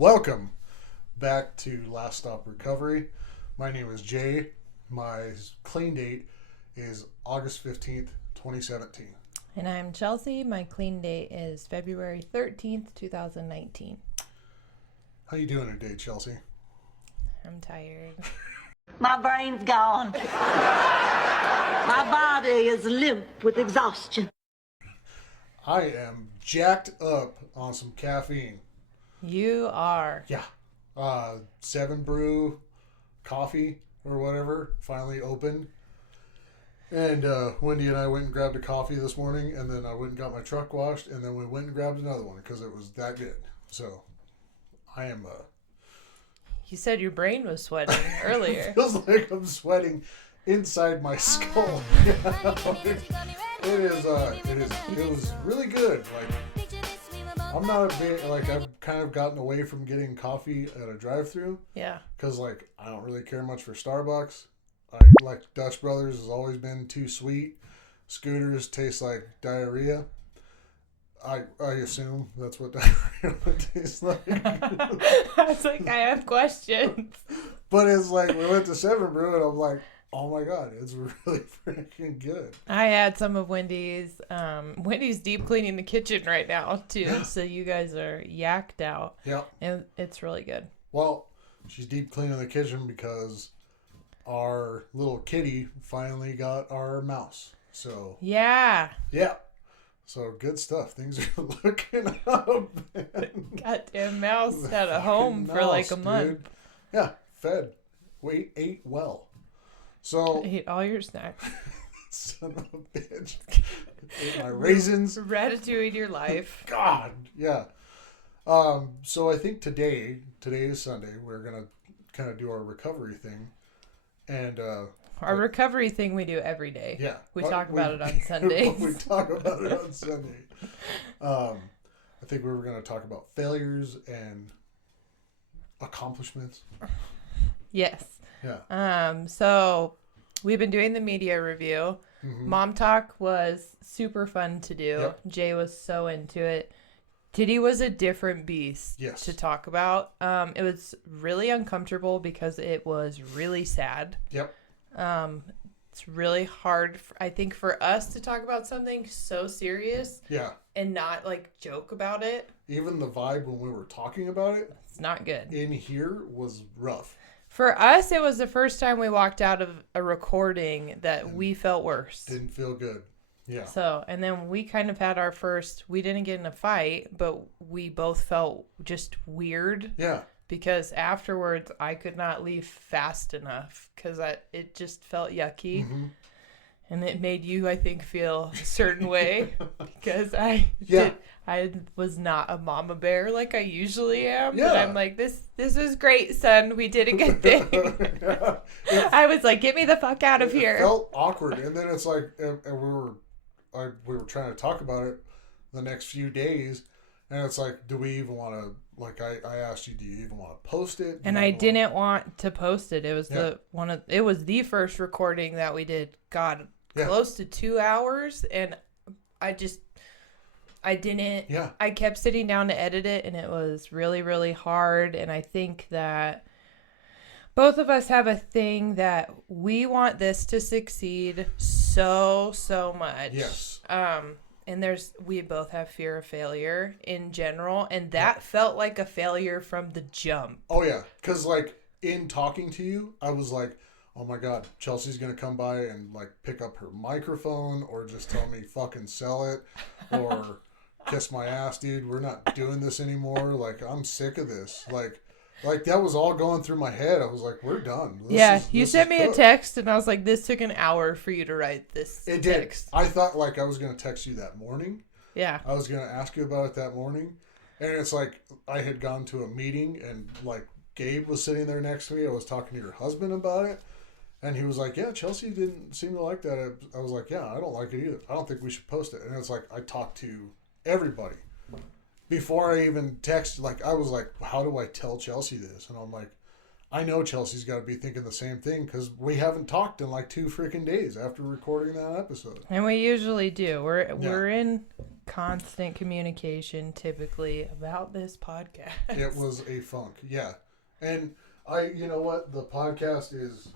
Welcome back to Last Stop Recovery. My name is Jay. My clean date is August 15th, 2017. And I'm Chelsea. My clean date is February 13th, 2019. How you doing today, Chelsea? I'm tired. My brain's gone. My body is limp with exhaustion. I am jacked up on some caffeine. You are. Yeah. 7 Brew coffee or whatever finally opened. And Wendy and I went and grabbed a coffee this morning, and then I went and got my truck washed, and then we went and grabbed another one because it was that good. So I am... You said your brain was sweating earlier. It feels like I'm sweating inside my skull. It was really good. Like, I'm not a big, I've kind of gotten away from getting coffee at a drive-thru. Yeah. Because, I don't really care much for Starbucks. Dutch Brothers has always been too sweet. Scooters taste like diarrhea. I assume that's what diarrhea tastes like. I was like, I have questions. But it's like, we went to 7 Brew, and I'm like, oh my God, it's really freaking good. I had some of Wendy's. Wendy's deep cleaning the kitchen right now, too. Yeah. So you guys are yacked out. Yeah. And it's really good. Well, she's deep cleaning the kitchen because our little kitty finally got our mouse. So, yeah. So good stuff. Things are looking up, man. Goddamn mouse had a home for like a month. Dude. Yeah, fed. Ate well. So Ate all your snacks. Son of a bitch. Ate my raisins. Ratatouille your life. God, yeah. So I think today is Sunday. We're gonna kind of do our recovery thing, and our recovery thing we do every day. Yeah, we talk about it on Sundays. We talk about it on Sunday. I think we were gonna talk about failures and accomplishments. Yes. Yeah. So we've been doing the media review. Mm-hmm. Mom Talk was super fun to do. Yep. Jay was so into it. Titty was a different beast to talk about. It was really uncomfortable because it was really sad. Yep. It's really hard, I think, for us to talk about something so serious. Yeah. And not joke about it. Even the vibe when we were talking about it. It's not good. In here was rough. For us, it was the first time we walked out of a recording that we felt worse. Didn't feel good. Yeah. So, and then we kind of had our first, we didn't get in a fight, but we both felt just weird. Yeah. Because afterwards, I could not leave fast enough because it just felt yucky. Mm-hmm. And it made you, I think, feel a certain way because I was not a mama bear like I usually am. Yeah. But I'm like, this is great, son. We did a good thing. Yeah. I was like, get me the fuck out of here. It felt awkward. And then it's like, and we were trying to talk about it the next few days. And it's like, do we even want to, I asked you, do you even want to post it? And I didn't want to post it. It was it was the first recording that we did. God, close to 2 hours. And I didn't. Yeah. I kept sitting down to edit it, and it was really, really hard. And I think that both of us have a thing that we want this to succeed so much. Yes. And we both have fear of failure in general, and that felt like a failure from the jump. Oh yeah, because in talking to you, I was like, oh my God, Chelsea's gonna come by and pick up her microphone or just tell me fucking sell it or kiss my ass, dude. We're not doing this anymore. I'm sick of this. That was all going through my head. I was like, we're done. You sent me a text, and I was like, this took an hour for you to write this text. I thought I was going to text you that morning. Yeah. I was going to ask you about it that morning. And it's I had gone to a meeting, and Gabe was sitting there next to me. I was talking to your husband about it. And he was like, yeah, Chelsea didn't seem to like that. I was like, yeah, I don't like it either. I don't think we should post it. And it's I talked to everybody. Before I even texted, I was like, how do I tell Chelsea this? And I'm like, I know Chelsea's got to be thinking the same thing because we haven't talked in 2 freaking days after recording that episode. And we usually do. We're in constant communication typically about this podcast. It was a funk. Yeah. And you know what? The podcast is,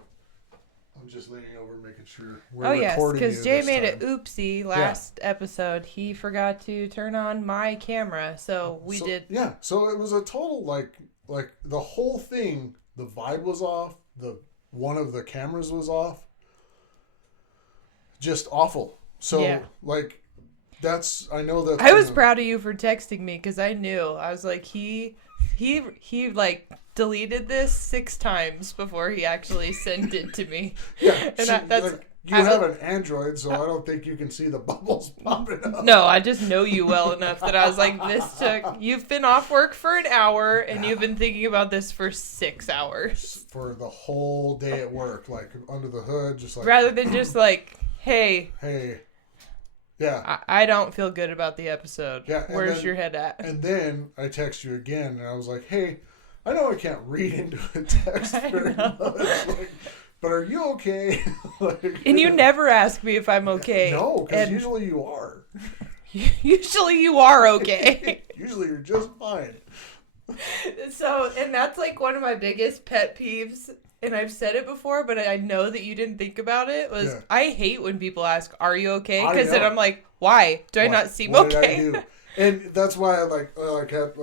I'm just leaning over making sure we're recording. Yes, because Jay made an oopsie last episode. He forgot to turn on my camera, so we did. Yeah, so it was a total, like the whole thing, the vibe was off, one of the cameras was off. Just awful. So, I know that... I was proud of you for texting me, because I knew. I was like, he like deleted this 6 times before he actually sent it to me. Yeah, and you have an Android, so I don't think you can see the bubbles popping up. No, I just know you well enough that I was like, you've been off work for an hour, and you've been thinking about this for 6 hours. For the whole day at work, like under the hood, just like... Rather than just like, hey. Yeah. I don't feel good about the episode. Yeah. Where's your head at? And then I text you again, and I was like, hey, I know I can't read into a text very much. Like, but are you okay? And you never ask me if I'm okay. No, because usually you are. Usually you are okay. Usually you're just fine. So, and that's like one of my biggest pet peeves. And I've said it before, but I know that you didn't think about it. I hate when people ask, "Are you okay?" Because then I'm like, "Why? Do I not seem okay?" Did I do? And that's why I had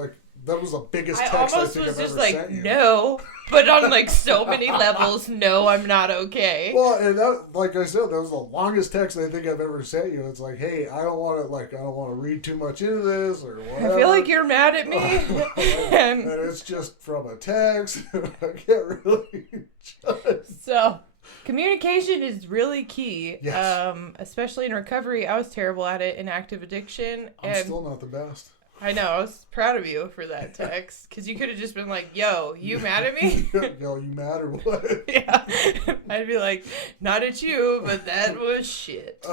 that was the biggest text I think I've ever sent you. No, but on like so many levels, no, I'm not okay. Well, and that, like I said, that was the longest text I think I've ever sent you. It's like, hey, I don't want to read too much into this or whatever. I feel like you're mad at me. and it's just from a text. I can't really judge. So, communication is really key. Yes. Especially in recovery. I was terrible at it in active addiction. I'm still not the best. I know. I was proud of you for that text. Because you could have just been like, yo, you mad at me? Yo, you mad or what? Yeah. I'd be like, not at you, but that was shit.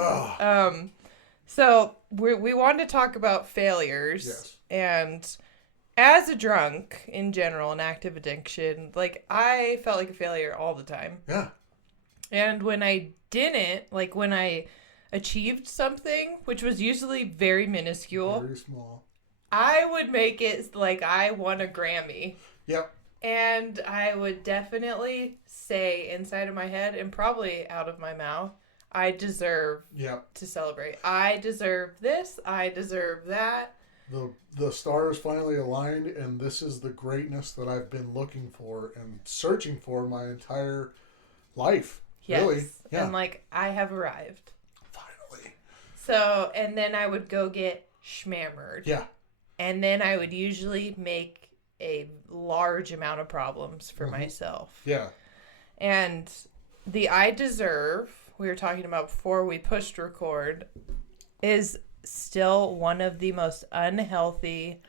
So we wanted to talk about failures. Yes. And as a drunk in general, in active addiction, like I felt like a failure all the time. Yeah. And when I didn't, like when I achieved something, which was usually very minuscule. Very small. I would make it like I won a Grammy. Yep. And I would definitely say inside of my head and probably out of my mouth, I deserve to celebrate. I deserve this. I deserve that. The stars finally aligned, and this is the greatness that I've been looking for and searching for my entire life. Yes. Really. Yeah. And like, I have arrived. Finally. So, and then I would go get schmammered. Yeah. And then I would usually make a large amount of problems for myself. Yeah. And the I deserve, we were talking about before we pushed record, is still one of the most unhealthy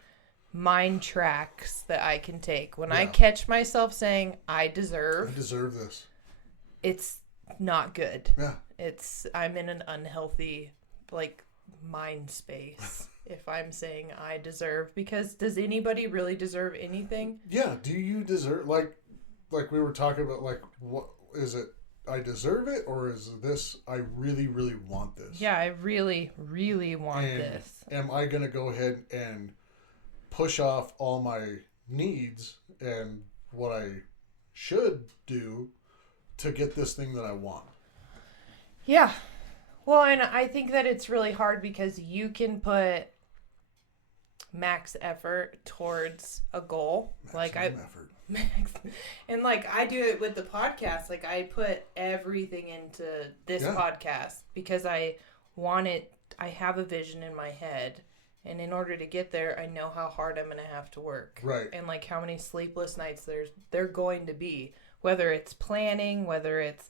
mind tracks that I can take. When I catch myself saying, I deserve this. It's not good. Yeah. I'm in an unhealthy, like, mind space. If I'm saying I deserve, because does anybody really deserve anything? Yeah. Do you deserve, like we were talking about, like, what is it? I deserve it, or is this I really, really want this? Yeah, I really, really want this. Am I going to go ahead and push off all my needs and what I should do to get this thing that I want? Yeah. Well, and I think that it's really hard because you can put max effort towards a goal. Effort. And like I do it with the podcast. Like I put everything into this podcast because I want it. I have a vision in my head, and in order to get there, I know how hard I'm gonna have to work. Right. And like how many sleepless nights they're going to be. Whether it's planning, whether it's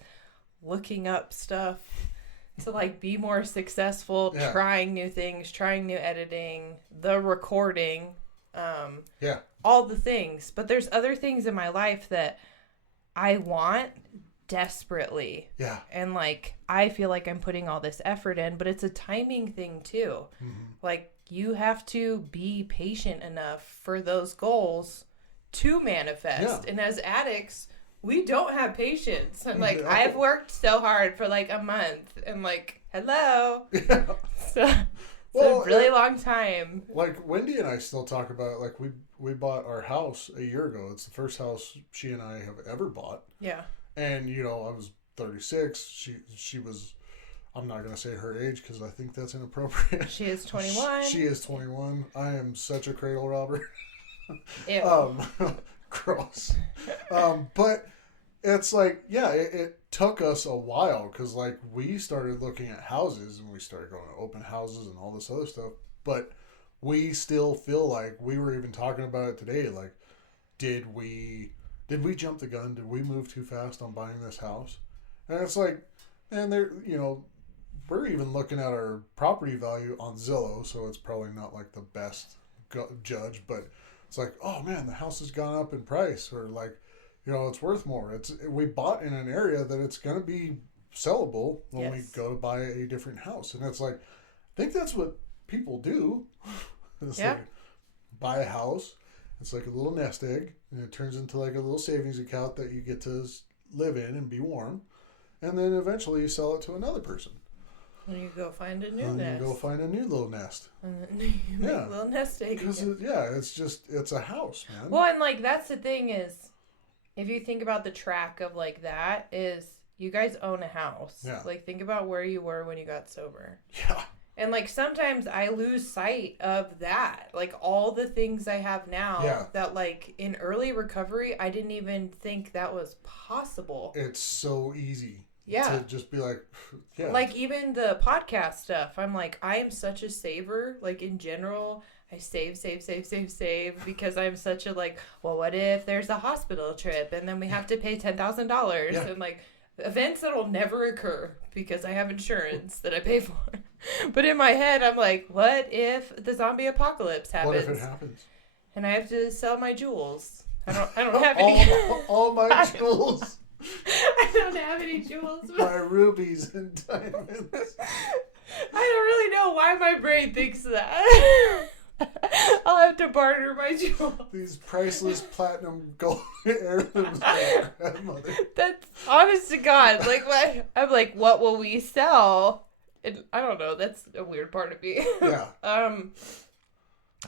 looking up stuff to like be more successful, trying new things, trying new editing, the recording, all the things. But there's other things in my life that I want desperately. Yeah. And like I feel like I'm putting all this effort in, but it's a timing thing too. Mm-hmm. Like you have to be patient enough for those goals to manifest. Yeah. And as addicts, we don't have patience. And like, I've worked so hard for like a month and like, hello. Yeah. So, a really long time. Like Wendy and I still talk about it. Like we bought our house a year ago. It's the first house she and I have ever bought. Yeah. And I was 36. She was. I'm not gonna say her age because I think that's inappropriate. She is 21. She is 21. I am such a cradle robber. Ew. Gross. But it's like, yeah, it took us a while because like we started looking at houses and we started going to open houses and all this other stuff. But we still feel like we were even talking about it today. Like, did we jump the gun? Did we move too fast on buying this house? And it's like, and there, we're even looking at our property value on Zillow, so it's probably not like the best judge, but it's like, oh man, the house has gone up in price, or like, it's worth more. We bought in an area that it's going to be sellable when we go to buy a different house, and it's like, I think that's what people do. It's like, buy a house. It's like a little nest egg, and it turns into like a little savings account that you get to live in and be warm, and then eventually you sell it to another person. And you go find a new and nest. You go find a new little nest. And then you make a little nest egg. Because it's a house, man. Well, and like that's the thing is, if you think about the track of like that, is you guys own a house. Yeah. Like think about where you were when you got sober. Yeah. And like sometimes I lose sight of that. Like all the things I have now that like in early recovery, I didn't even think that was possible. It's so easy. Yeah. To just be like, yeah. Like even the podcast stuff, I'm like, I am such a saver. Like in general, I save because I'm such a like, well, what if there's a hospital trip and then we have to pay $10,000 and like events that'll never occur because I have insurance that I pay for. But in my head, I'm like, what if the zombie apocalypse happens? What if it happens? And I have to sell my jewels. I don't have any. all my jewels. I don't have any jewels. My rubies and diamonds. I don't really know why my brain thinks that. I'll have to barter my jewels. These priceless platinum gold heirlooms of my grandmother. That's honest to God. Like, I'm like, what will we sell? And I don't know. That's a weird part of me. Yeah.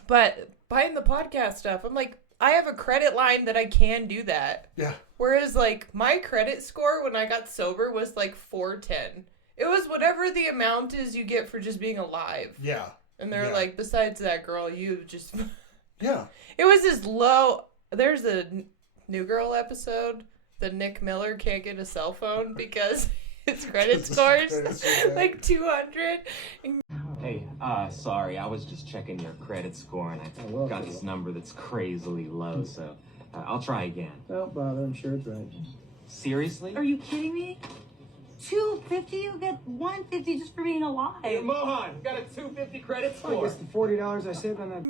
But buying the podcast stuff, I'm like, I have a credit line that I can do that. Yeah. Whereas, like, my credit score when I got sober was like 410. It was whatever the amount is you get for just being alive. Yeah. And they're like, besides that, girl, you just... Yeah. It was as low... There's a New Girl episode that Nick Miller can't get a cell phone because his credit score's like 200. Hey, sorry, I was just checking your credit score and I got this number that's crazily low, so I'll try again. Don't bother, I'm sure it's right. Seriously? Are you kidding me? $250? You get $150 just for being alive. Hey, Mohan, got a $250 credit I score. guess the $40 I saved on that.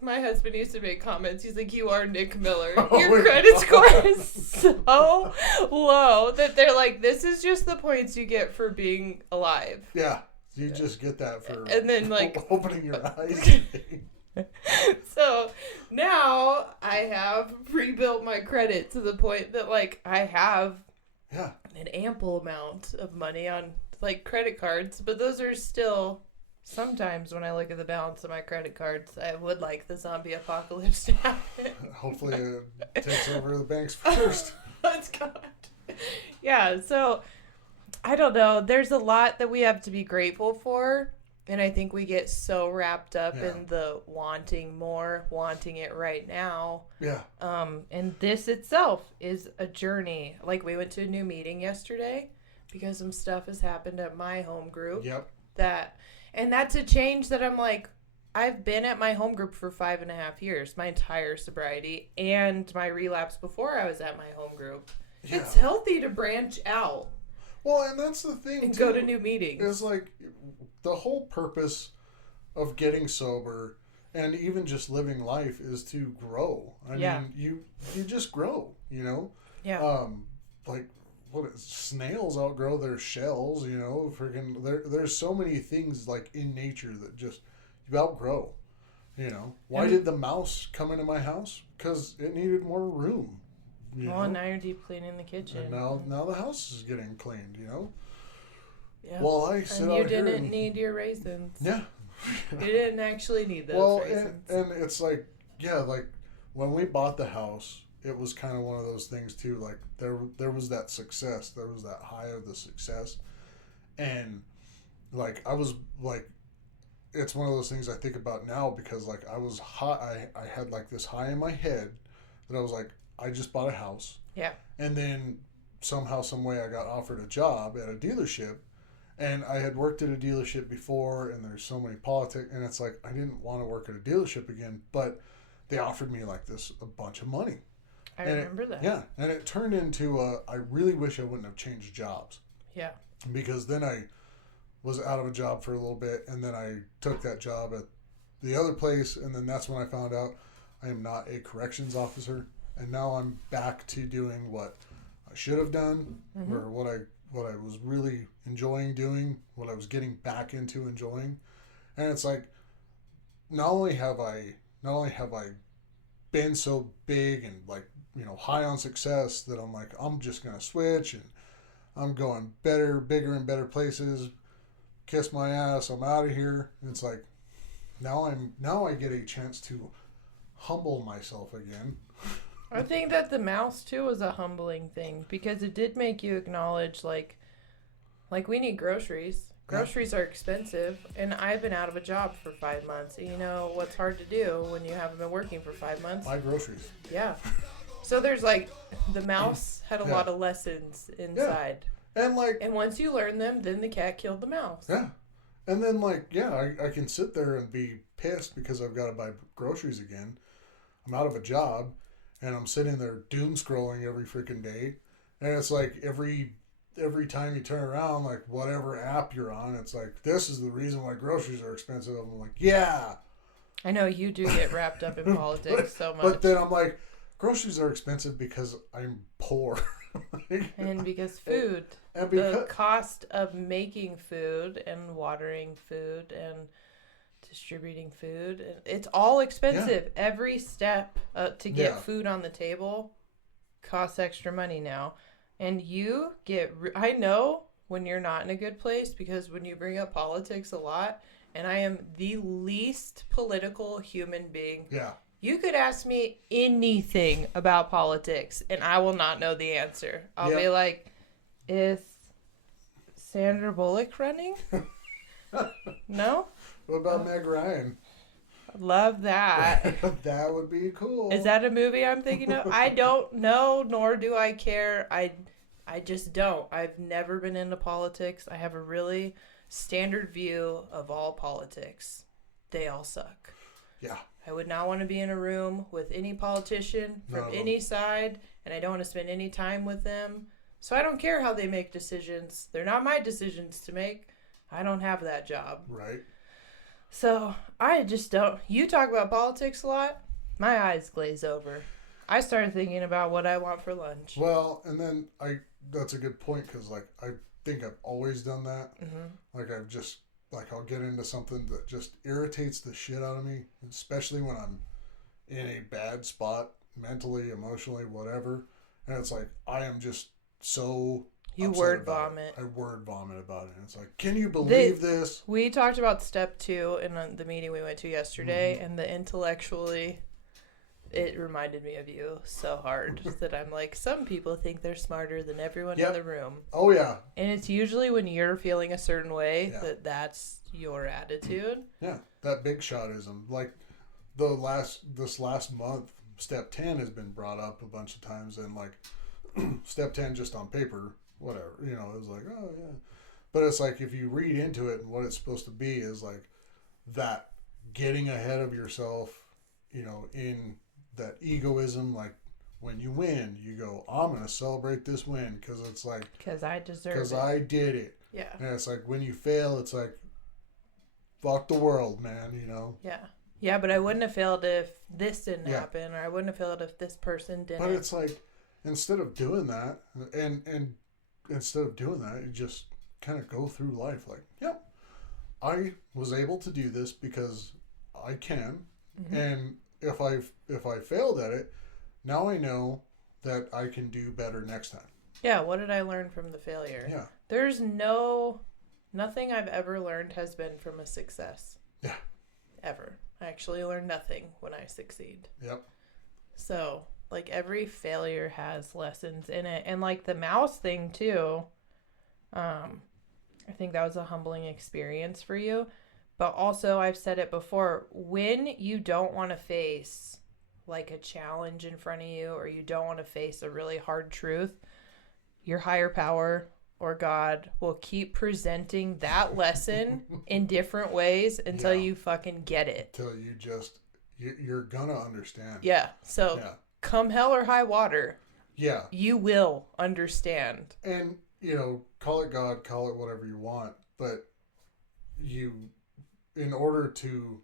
My husband used to make comments. He's like, you are Nick Miller. Oh, your credit score is so low that they're like, this is just the points you get for being alive. Yeah. You just get that for and then like opening your eyes. So now I have rebuilt my credit to the point that like I have an ample amount of money on like credit cards, but those are still sometimes when I look at the balance of my credit cards, I would like the zombie apocalypse to happen. Hopefully it takes over the banks first. Let's go. Yeah, so I don't know. There's a lot that we have to be grateful for. And I think we get so wrapped up in the wanting more, wanting it right now. Yeah. And this itself is a journey. Like we went to a new meeting yesterday because some stuff has happened at my home group. Yep. And that's a change that I'm like, I've been at my home group for 5.5 years, my entire sobriety and my relapse before I was at my home group. Yeah. It's healthy to branch out. Well, and that's the thing, and go to new meetings. It's like the whole purpose of getting sober and even just living life is to grow. I mean, you just grow, you know? Yeah. Like, snails outgrow their shells, you know? Freaking, there's so many things, like, in nature that just, you outgrow, you know? Why did the mouse come into my house? Because it needed more room. Well, now you're deep cleaning the kitchen. And now the house is getting cleaned, you know? Yeah. Well, I sit and out you here didn't need your raisins. Yeah. You didn't actually need those Well, reasons. and it's like, yeah, like when we bought the house, it was kind of one of those things too. Like there was that success, there was that high of the success, and like I was like, it's one of those things I think about now because like I was high, I had like this high in my head that I was like, I just bought a house, Yeah. and then somehow, some way, I got offered a job at a dealership. And I had worked at a dealership before, and there's so many politics, and it's like I didn't want to work at a dealership again, but they offered me like this a bunch of money. I And remember that. Yeah, and it turned into I really wish I wouldn't have changed jobs Yeah. because then I was out of a job for a little bit, and then I took that job at the other place, and then that's when I found out I am not a corrections officer, and now I'm back to doing what I should have done, or what I was really enjoying doing, what I was getting back into enjoying. And it's like not only have I been so big and like, high on success that I'm like, I'm just gonna switch and I'm going better, bigger and better places, kiss my ass, I'm out of here. And it's like now I get a chance to humble myself again. I think that the mouse too was a humbling thing because it did make you acknowledge like we need groceries. Groceries are expensive, and I've been out of a job for 5 months. And you know what's hard to do when you haven't been working for 5 months? Buy groceries. Yeah. So there's like the mouse had a lot of lessons inside. And like, And once you learn them, then the cat killed the mouse. yeah. And then like, yeah, I can sit there and be pissed because I've got to buy groceries again. I'm out of a job. And I'm sitting there doom scrolling every freaking day, and it's like every time you turn around, like whatever app you're on, it's like this is the reason why groceries are expensive. I'm like, yeah. I know you do get wrapped up in politics so much. But then I'm like, groceries are expensive because I'm poor, and because food, and the cost of making food and watering food and distributing food, it's all expensive. Every step to get food on the table costs extra money now, and you get I know when you're not in a good place because when you bring up politics a lot, and I am the least political human being. You could ask me anything about politics and I will not know the answer. I'll be like, is Sandra Bullock running? No. What about Meg Ryan? Love that. That would be cool. Is that a movie I'm thinking of? I don't know, nor do I care. I just don't. I've never been into politics. I have a really standard view of all politics. They all suck. Yeah. I would not want to be in a room with any politician from any side, and I don't want to spend any time with them. So I don't care how they make decisions. They're not my decisions to make. I don't have that job. Right. So I just don't. You talk about politics a lot, my eyes glaze over. I started thinking about what I want for lunch. Well, and then that's a good point because like I think I've always done that. Like I've just like I'll get into something that just irritates the shit out of me, especially when I'm in a bad spot mentally, emotionally, whatever. And it's like I am just so you word vomit. I word vomit about it. And it's like, can you believe this? We talked about step 2 in the meeting we went to yesterday, and the intellectually, it reminded me of you so hard that I'm like, some people think they're smarter than everyone in the room. Oh, yeah. And it's usually when you're feeling a certain way that's your attitude. Yeah, that big shotism. Like this last month, step 10 has been brought up a bunch of times, and like step 10 just on paper, whatever, it was like, oh yeah, but it's like if you read into it and what it's supposed to be is like that getting ahead of yourself, in that egoism. Like when you win, you go, I'm gonna celebrate this win because it's like because I deserve it, because I did it. Yeah. And it's like when you fail, it's like fuck the world, man. Yeah, but I wouldn't have failed if this didn't happen, or I wouldn't have failed if this person didn't. But it's like instead of doing that, and instead of doing that, you just kind of go through life like, yep, I was able to do this because I can, and if I failed at it, now I know that I can do better next time. Yeah, what did I learn from the failure? Yeah. There's nothing I've ever learned has been from a success. Yeah. ever. I actually learn nothing when I succeed. Yep. So, like, every failure has lessons in it. And, like, the mouse thing, too, I think that was a humbling experience for you. But also, I've said it before, when you don't want to face, like, a challenge in front of you, or you don't want to face a really hard truth, your higher power or God will keep presenting that lesson in different ways until you fucking get it. Till you just, you're gonna understand. Yeah. So come hell or high water. Yeah. You will understand. And, call it God, call it whatever you want, but in order to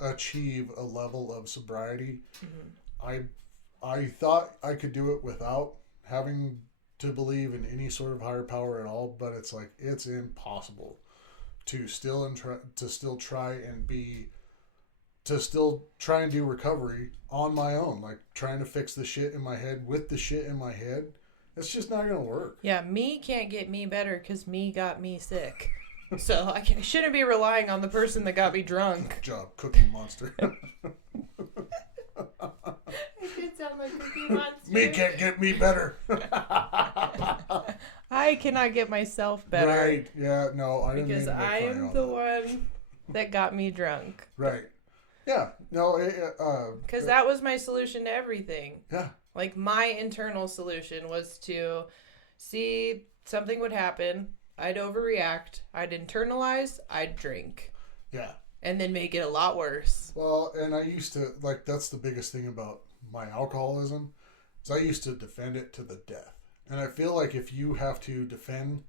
achieve a level of sobriety, I thought I could do it without having to believe in any sort of higher power at all, but it's like, it's impossible to still try and do recovery on my own, like trying to fix the shit in my head with the shit in my head. It's just not gonna work. Yeah, me can't get me better because me got me sick. So I shouldn't be relying on the person that got me drunk. Good job, Cookie Monster. I did sound like Cookie Monster. Me can't get me better. I cannot get myself better. Right. Yeah. No, I didn't mean Because to make I fun am of the all that. one that got me drunk. Right. Yeah. No. Because that was my solution to everything. Yeah. Like, my internal solution was to see something would happen. I'd overreact. I'd internalize. I'd drink. Yeah. And then make it a lot worse. Well, and I used to, like, that's the biggest thing about my alcoholism, is I used to defend it to the death. And I feel like if you have to defend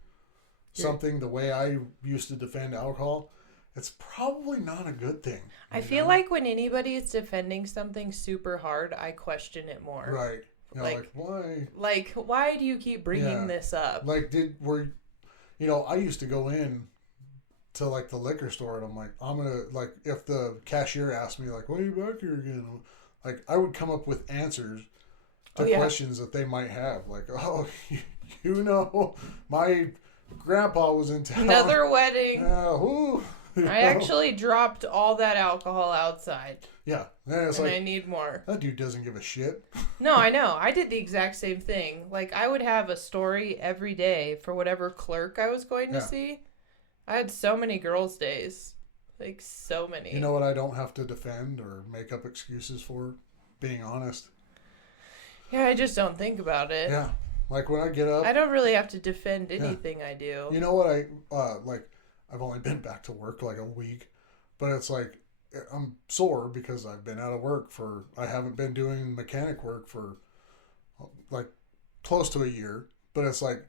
something the way I used to defend alcohol, it's probably not a good thing. I feel like when anybody is defending something super hard, I question it more. Right. Like why? Like, why do you keep bringing this up? Like, I used to go in to, like, the liquor store, and I'm like, I'm gonna, like, if the cashier asked me, like, why are you back here again? Like, I would come up with answers to questions that they might have. Like, my grandpa was in town. Another wedding. I know? actually dropped all that alcohol outside. Yeah. And it's and like, I need more. That dude doesn't give a shit. No, I know. I did the exact same thing. Like, I would have a story every day for whatever clerk I was going to see. I had so many girls' days. Like, so many. You know what I don't have to defend or make up excuses for? Being honest. Yeah, I just don't think about it. Yeah. Like, when I get up, I don't really have to defend anything I do. You know what I've only been back to work like a week, but it's like, I'm sore because I've been out of work I haven't been doing mechanic work for like close to a year, but it's like,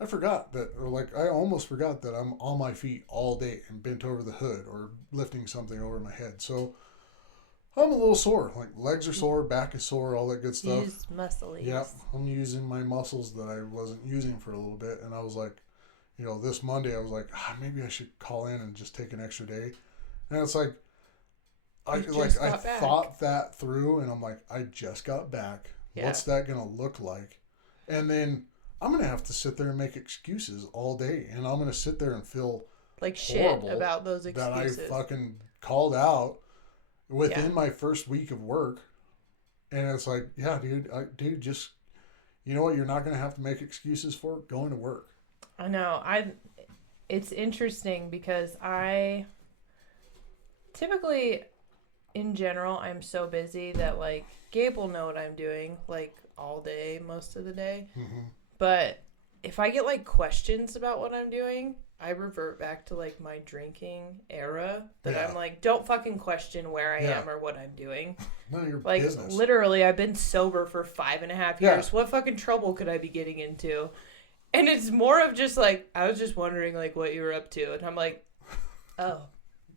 I almost forgot that I'm on my feet all day and bent over the hood or lifting something over my head. So I'm a little sore. Like, legs are sore, back is sore, all that good stuff. Use muscles. Yeah, I'm using my muscles that I wasn't using for a little bit. And I was like, this Monday I was like, maybe I should call in and just take an extra day. And it's like, I thought that through, and I'm like, I just got back. Yeah. What's that going to look like? And then I'm going to have to sit there and make excuses all day. And I'm going to sit there and feel like shit about those excuses. That I fucking called out within my first week of work. And it's like, yeah, dude, just, you know what you're not going to have to make excuses for? Going to work. I know. It's interesting because I typically, in general, I'm so busy that, like, Gabe will know what I'm doing, like, all day, most of the day. Mm-hmm. But if I get, like, questions about what I'm doing, I revert back to, like, my drinking era that I'm like, don't fucking question where I am or what I'm doing. None of your like, business. Literally, I've been sober for 5.5 years. What fucking trouble could I be getting into? And it's more of just, like, I was just wondering, like, what you were up to. And I'm like, oh.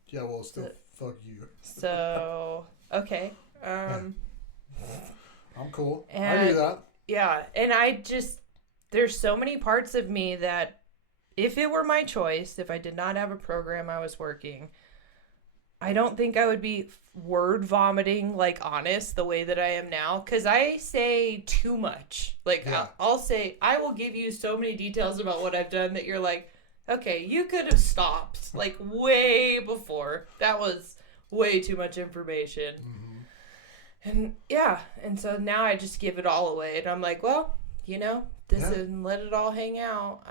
Yeah, well, still, fuck you. So, okay. I'm cool. I do that. Yeah, and there's so many parts of me that, if it were my choice, if I did not have a program I was working, I don't think I would be word vomiting, like, honest the way that I am now. Because I say too much. Like, I'll say, I will give you so many details about what I've done that you're like, okay, you could have stopped, like, way before. That was way too much information. And yeah, and so now I just give it all away, and I'm like, well, this is, let it all hang out.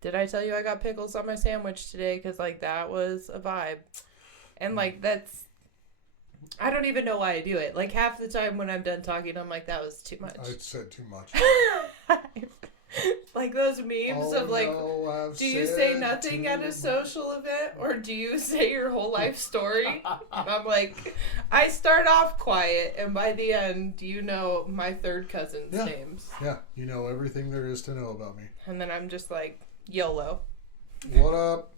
Did I tell you I got pickles on my sandwich today? Because, like, that was a vibe. And, like, I don't even know why I do it. Like, half the time when I'm done talking, I'm like, that was too much. I said too much. Like those memes of, like, no, do you say nothing at a social event? Or do you say your whole life story? I'm like, I start off quiet, and by the end, you know my third cousin's names. Yeah, you know everything there is to know about me. And then I'm just like, YOLO. What up?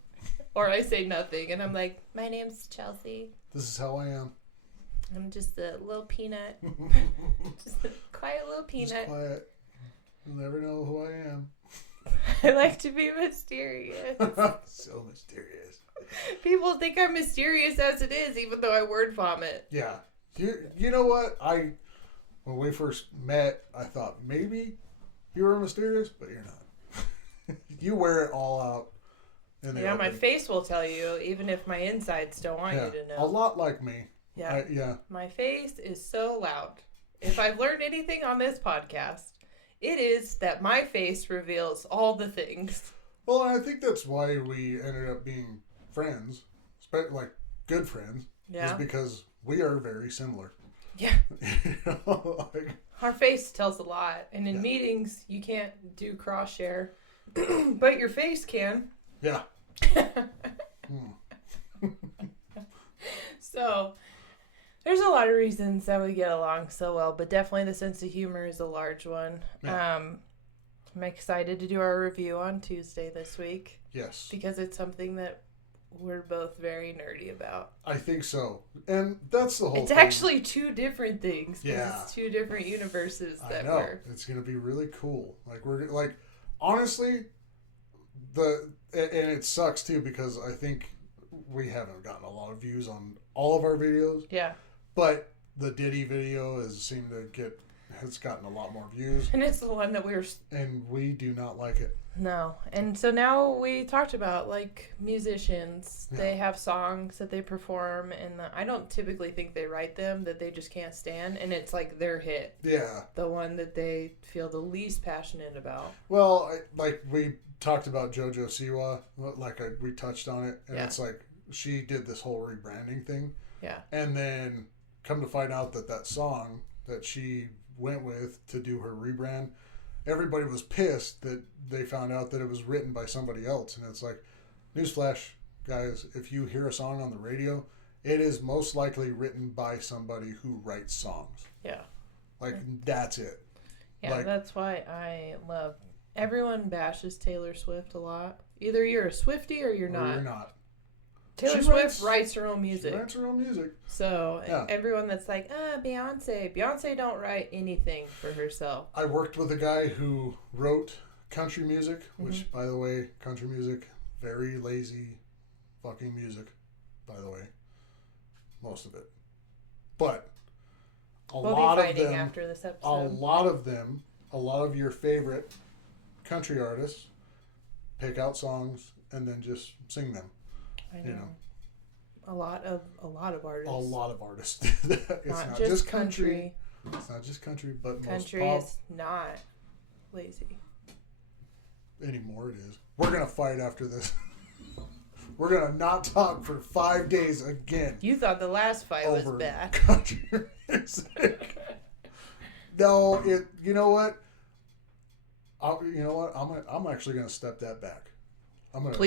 Or I say nothing, and I'm like, my name's Chelsea. This is how I am. I'm just a little peanut. Just a quiet little peanut. Just quiet. You'll never know who I am. I like to be mysterious. So mysterious. People think I'm mysterious as it is, even though I word vomit. Yeah. You know what? When we first met, I thought maybe you were mysterious, but you're not. You wear it all out. My face will tell you, even if my insides don't want you to know. A lot like me. Yeah. My face is so loud. If I've learned anything on this podcast, it is that my face reveals all the things. Well, I think that's why we ended up being friends, like good friends. Yeah. Is because we are very similar. Yeah. Like, our face tells a lot. And in meetings, you can't do cross share. But your face can. Yeah. So, there's a lot of reasons that we get along so well, but definitely the sense of humor is a large one. Yeah. I'm excited to do our review on Tuesday this week. Yes. Because it's something that we're both very nerdy about. I think so. And that's the whole It's thing. actually two different things. Yeah. It's two different universes that I know. It's going to be really cool. Like, honestly, and it sucks too because I think we haven't gotten a lot of views on all of our videos. Yeah. But the Diddy video has gotten a lot more views. And it's the one that and we do not like it. No. And so now we talked about, like, musicians. Yeah. They have songs that they perform, and I don't typically think they write them, that they just can't stand, and it's like their hit. Yeah. The one that they feel the least passionate about. Well, we talked about JoJo Siwa, we touched on it, and it's like she did this whole rebranding thing. Yeah. And then come to find out that song that she went with to do her rebrand, everybody was pissed that they found out that it was written by somebody else. And it's like, newsflash, guys, if you hear a song on the radio, it is most likely written by somebody who writes songs. Yeah. That's it. Yeah, that's why I love... Everyone bashes Taylor Swift a lot. Either you're a Swiftie or you're not. You're not. Taylor Swift writes her own music. She writes her own music. So everyone that's like, Beyonce don't write anything for herself. I worked with a guy who wrote country music, which, by the way, country music, very lazy fucking music, by the way. Most of it. But a lot of them, after this episode. a lot of your favorite country artists pick out songs and then just sing them. I know. A lot of artists. A lot of artists. It's not just country. It's not just country, but country most pop. Is not lazy. Anymore it is. We're going to fight after this. We're going to not talk for 5 days again. You thought the last fight was bad. Country music. No, you know what? I'm actually going to step that back. I'm gonna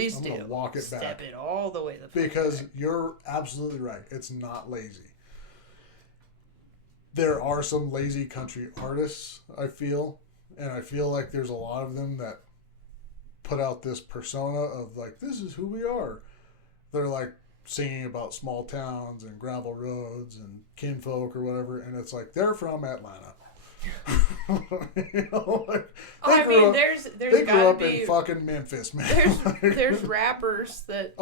walk it back. Step it all the way because you're absolutely right. It's not lazy. There are some lazy country artists, I feel, and I feel like there's a lot of them that put out this persona of like, this is who we are. They're like singing about small towns and gravel roads and kinfolk or whatever, and it's like they're from Atlanta. They grew up in fucking Memphis, man. There's rappers that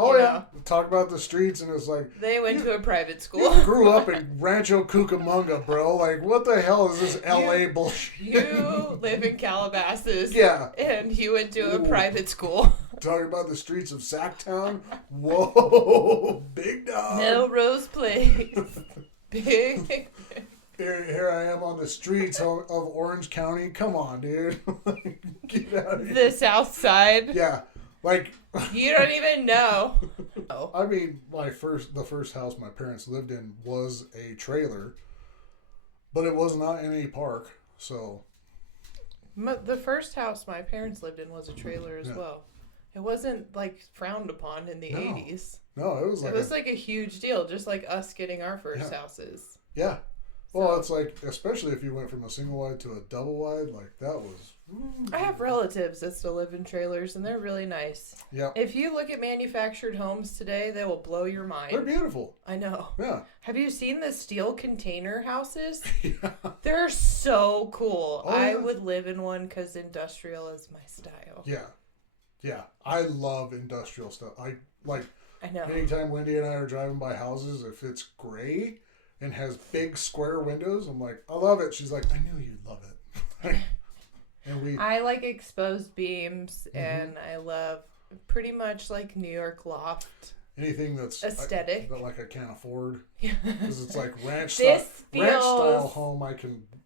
talk about the streets, and it's like they went to a private school. You grew up in Rancho Cucamonga, bro. Like, what the hell is this LA bullshit? You live in Calabasas, yeah, and you went to a private school. Talking about the streets of Sacktown. Whoa, big dog. Melrose Place. Big. Here I am on the streets of Orange County. Come on, dude. Get out of here. The South Side. Yeah, like You don't even know. I mean, the first house my parents lived in was a trailer, but it was not in a park. So The first house my parents lived in was a trailer as well. It wasn't like frowned upon in the 80s. No, it was like a huge deal, just like us getting our first houses. Yeah. Well, it's like, especially if you went from a single wide to a double wide, like that was. I have relatives that still live in trailers, and they're really nice. Yeah. If you look at manufactured homes today, they will blow your mind. They're beautiful. I know. Yeah. Have you seen the steel container houses? Yeah. They're so cool. Oh, I yeah. would live in one because industrial is my style. Yeah. Yeah. I love industrial stuff. I know. anytime Wendy and I are driving by houses, if it's gray and has big square windows, I'm like, I love it. She's like, I knew you'd love it. And I like exposed beams, and I love pretty much like New York loft. anything that's aesthetic that like I can't afford, because it's like ranch This style home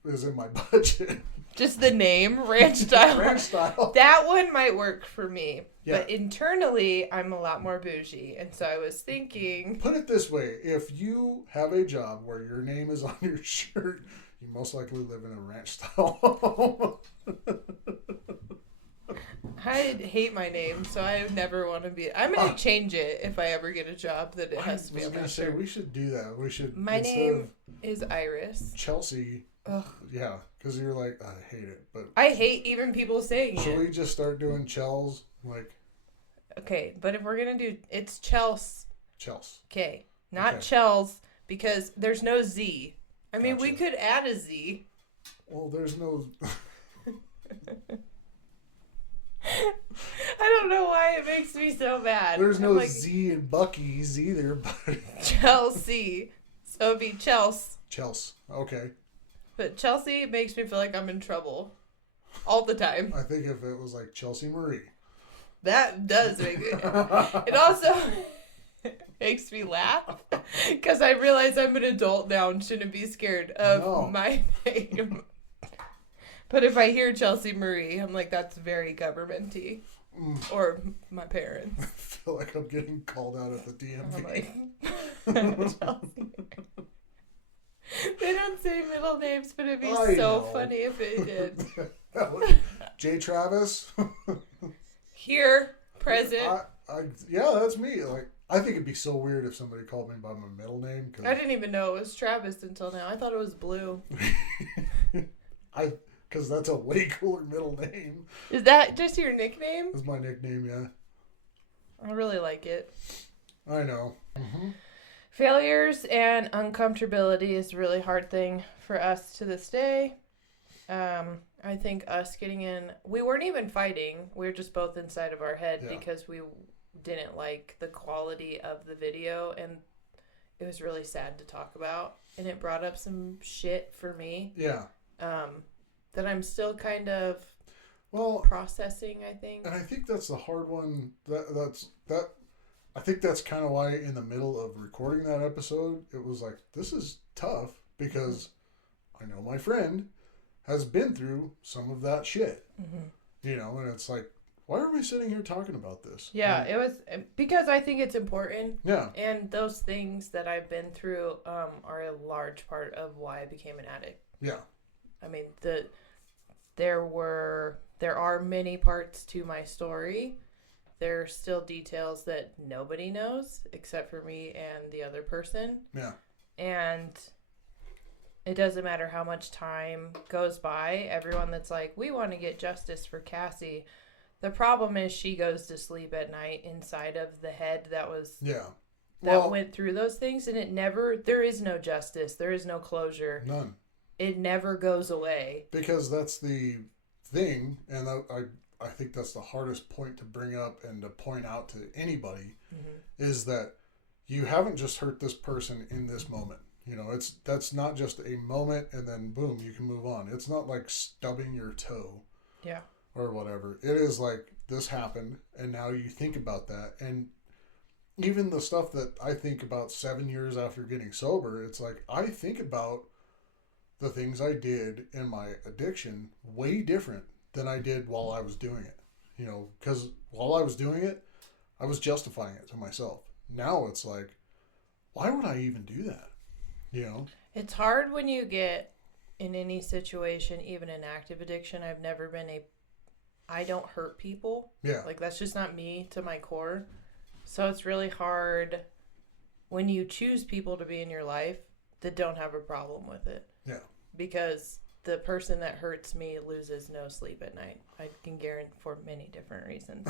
is in my budget. Just the name, ranch style. Ranch style. That one might work for me. Yeah. But internally, I'm a lot more bougie. And so I was thinking... Put it this way. If you have a job where your name is on your shirt, you most likely live in a ranch style home. I hate my name, so I never want to be... I'm going to change it if I ever get a job that it has to be on my shirt. We should do that. We should... My name is Iris. Chelsea. Ugh. Yeah, because you're like, I hate it. But I hate even people saying should it. we just start doing Chels? Like... Okay, but if we're going to do... It's Chels. Chels. Okay. Not Okay. Chels, because there's no Z. I mean, we Gotcha. could add a Z. Well, there's no... I don't know why it makes me so mad. There's I'm no like, Z in Bucky's either, but... Chelsea. So it'd be Chels. Chels. Okay. But Chelsea makes me feel like I'm in trouble. All the time. I think if it was like Chelsea Marie. That does make it. It also makes me laugh. Because I realize I'm an adult now and shouldn't be scared of my name. But if I hear Chelsea Marie, I'm like, that's very governmenty. Or my parents. I feel like I'm getting called out at the DMV. I'm like, Chelsea. They don't say middle names, but it'd be I so know. funny if it did. J. Travis. Here, present. Yeah, that's me. Like, I think it'd be so weird if somebody called me by my middle name. Cause I didn't even know it was Travis until now. I thought it was Blue. Because that's a way cooler middle name. Is that just your nickname? That's my nickname, yeah. I really like it. I know. Failures and uncomfortability is a really hard thing for us to this day. I think us getting in, we weren't even fighting. We were just both inside of our head because we didn't like the quality of the video, and it was really sad to talk about. And it brought up some shit for me. Yeah. That I'm still kind of processing, I think. And I think that's the hard one. I think that's kind of why in the middle of recording that episode, it was like, this is tough because I know my friend has been through some of that shit. You know, and it's like, why are we sitting here talking about this? Yeah, it was because I think it's important. Yeah. And those things that I've been through are a large part of why I became an addict. Yeah. I mean, there are many parts to my story. There are still details that nobody knows except for me and the other person. Yeah. And it doesn't matter how much time goes by. Everyone that's like, we want to get justice for Cassie. The problem is she goes to sleep at night inside of the head that went through those things, and there is no justice. There is no closure. None. It never goes away. Because that's the thing, and I think that's the hardest point to bring up and to point out to anybody, is that you haven't just hurt this person in this moment. You know, that's not just a moment and then boom, you can move on. It's not like stubbing your toe. Yeah. Or whatever. It is like this happened, and now you think about that, and even the stuff that I think about 7 years after getting sober, it's like I think about the things I did in my addiction way different than I did while I was doing it. You know, because while I was doing it, I was justifying it to myself. Now it's like, why would I even do that? You know? It's hard when you get in any situation, even an active addiction. I don't hurt people. Yeah. Like, that's just not me to my core. So it's really hard when you choose people to be in your life that don't have a problem with it. Yeah. Because the person that hurts me loses no sleep at night. I can guarantee for many different reasons.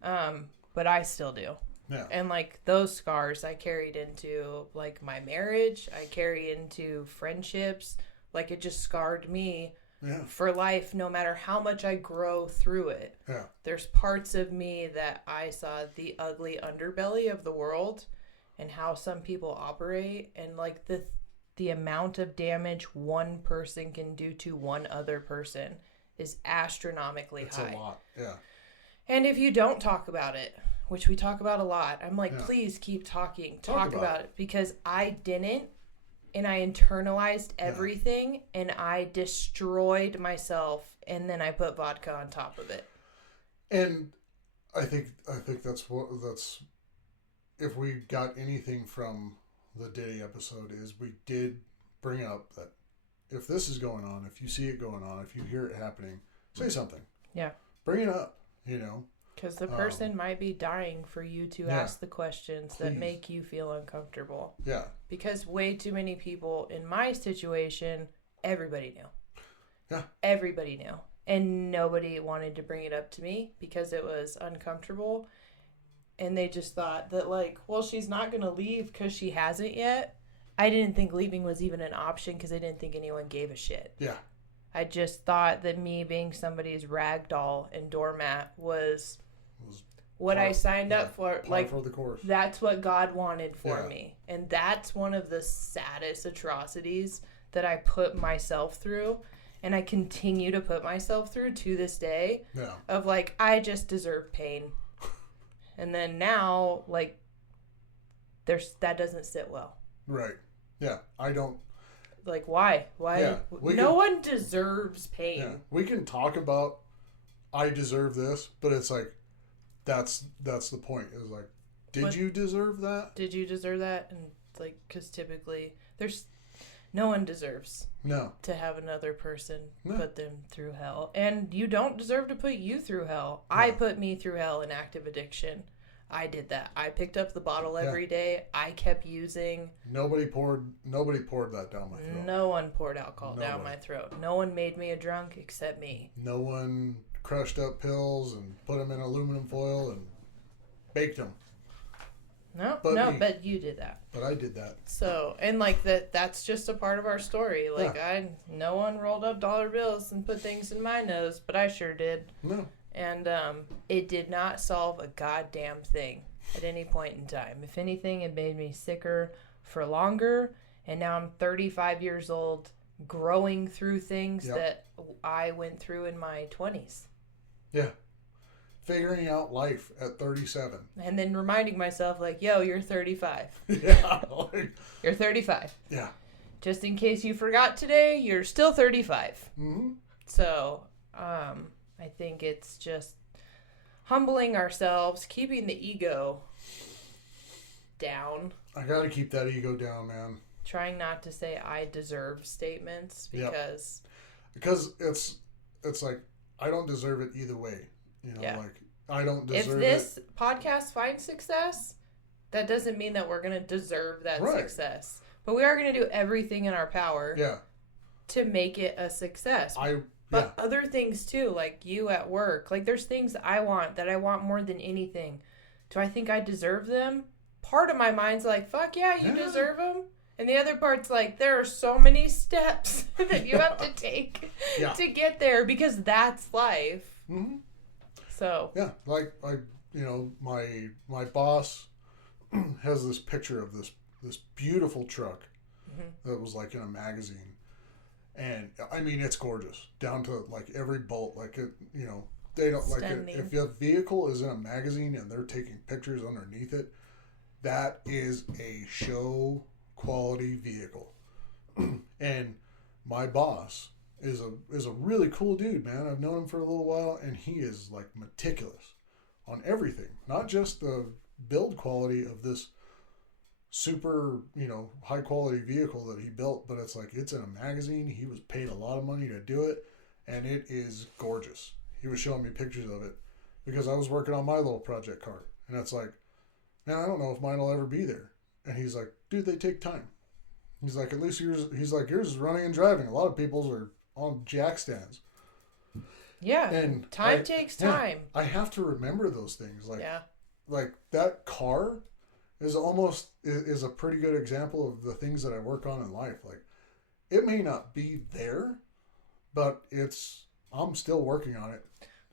But I still do. Yeah. And like those scars I carried into like my marriage, I carry into friendships. Like it just scarred me for life, no matter how much I grow through it. Yeah. There's parts of me that I saw the ugly underbelly of the world and how some people operate, and like the amount of damage one person can do to one other person is astronomically high. It's a lot. Yeah. And if you don't talk about it, which we talk about a lot, I'm like, please keep talking. Talk about it. Because I didn't, and I internalized everything, and I destroyed myself, and then I put vodka on top of it. And I think that's if we got anything from the Diddy episode, is we did bring up that if this is going on, if you see it going on, if you hear it happening, say something. Yeah. Bring it up, you know. Because the person might be dying for you to ask the questions that make you feel uncomfortable. Yeah. Because way too many people in my situation, everybody knew. Yeah. Everybody knew. And nobody wanted to bring it up to me because it was uncomfortable. And they just thought that, like, well, she's not going to leave because she hasn't yet. I didn't think leaving was even an option because I didn't think anyone gave a shit. Yeah. I just thought that me being somebody's rag doll and doormat was what I signed up for. Like, for the course. That's what God wanted for me. And that's one of the saddest atrocities that I put myself through. And I continue to put myself through to this day. Yeah. Of like, I just deserve pain. And then now, like, that doesn't sit well. Right. Yeah. I don't. Like, why? Why? Yeah, no one deserves pain. Yeah. We can talk about, I deserve this, but it's like, that's the point. Is like, did you deserve that? Did you deserve that? And like, because typically, no one deserves to have another person put them through hell. And you don't deserve to put you through hell. I put me through hell in active addiction. I did that. I picked up the bottle every day. I kept using. Nobody poured that down my throat. No one poured alcohol down my throat. No one made me a drunk except me. No one crushed up pills and put them in aluminum foil and baked them. But you did that. But I did that. So, and like that's just a part of our story. Like no one rolled up dollar bills and put things in my nose, but I sure did. No. And it did not solve a goddamn thing at any point in time. If anything, it made me sicker for longer. And now I'm 35 years old, growing through things that I went through in my 20s. Yeah. Figuring out life at 37. And then reminding myself, like, yo, you're 35. Yeah. You're 35. Yeah. Just in case you forgot today, you're still 35. Mm-hmm. So, I think it's just humbling ourselves, keeping the ego down. I got to keep that ego down, man. Trying not to say I deserve statements because it's like I don't deserve it either way. You know, like I don't deserve it. If this podcast finds success, that doesn't mean that we're going to deserve that success. But we are going to do everything in our power to make it a success. But other things too, like you at work, like there's things I want more than anything. Do I think I deserve them? Part of my mind's like, fuck yeah, you deserve them. And the other part's like, there are so many steps that you have to take to get there because that's life. Mm-hmm. So. Yeah, like my boss has this picture of this beautiful truck that was like in a magazine. And I mean, it's gorgeous down to like every bolt, like it, they don't like it. Stunning. If a vehicle is in a magazine and they're taking pictures underneath it, that is a show quality vehicle. And my boss is a really cool dude, man. I've known him for a little while, and he is like meticulous on everything, not just the build quality of this super, high quality vehicle that he built, but it's like it's in a magazine. He was paid a lot of money to do it, and it is gorgeous. He was showing me pictures of it because I was working on my little project car, and it's like, man, I don't know if mine will ever be there. And he's like, dude, they take time. He's like, at least yours. He's like, yours is running and driving. A lot of people's are on jack stands. Yeah, And time takes time. I have to remember those things. Like, Yeah. like that car is almost is a pretty good example of the things that I work on in life. Like, it may not be there, but I'm still working on it.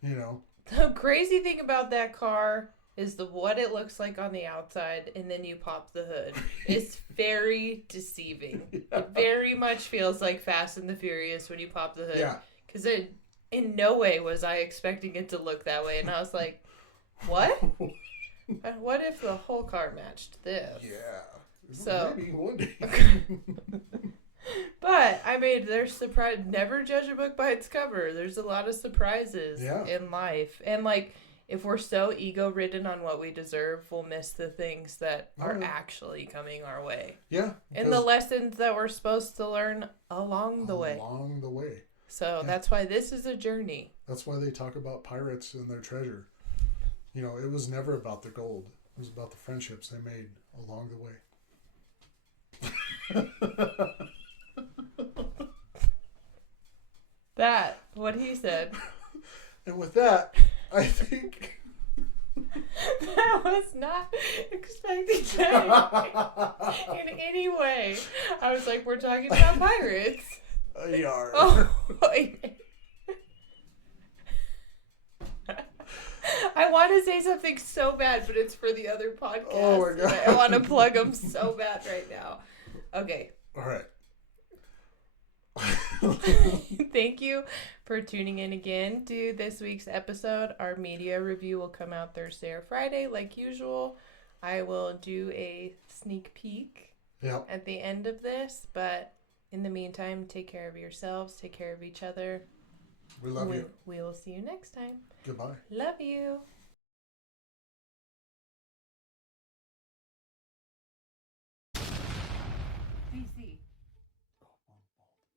The crazy thing about that car is what it looks like on the outside, and then you pop the hood. It's very deceiving. Yeah. It very much feels like Fast and the Furious when you pop the hood. Yeah. Because in no way was I expecting it to look that way, and I was like, what? What if the whole car matched this? Yeah. So Maybe one day. But I mean, there's surprise. Never judge a book by its cover. There's a lot of surprises in life, and like, if we're so ego ridden on what we deserve, we'll miss the things that are actually coming our way. Yeah. And the lessons that we're supposed to learn along the way. Along the way. So that's why this is a journey. That's why they talk about pirates and their treasure. It was never about the gold. It was about the friendships they made along the way. What he said. And with that, I think That was not expected to in any way. I was like, we're talking about pirates. Yar. Oh, I want to say something so bad, but it's for the other podcast. Oh my God. I want to plug them so bad right now. Okay. All right. Thank you for tuning in again to this week's episode. Our media review will come out Thursday or Friday, like usual. I will do a sneak peek at the end of this, but in the meantime, take care of yourselves, take care of each other. We love you. We will see you next time. Goodbye. Love you. DC.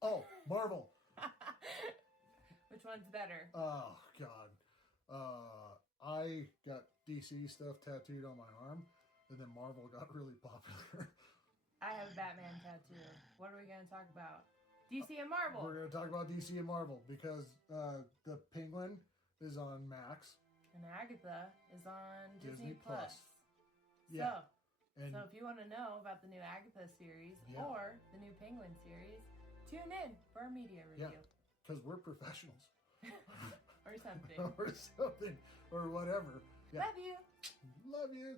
Oh, Marvel. Which one's better? Oh, God. I got DC stuff tattooed on my arm, and then Marvel got really popular. I have a Batman tattoo. What are we going to talk about? DC and Marvel. We're going to talk about DC and Marvel because the Penguin is on Max. And Agatha is on Disney+. Yeah. So if you want to know about the new Agatha series or the new Penguin series, tune in for our media review. Yeah, because we're professionals. Or something. Or something. Or whatever. Yeah. Love you. Love you.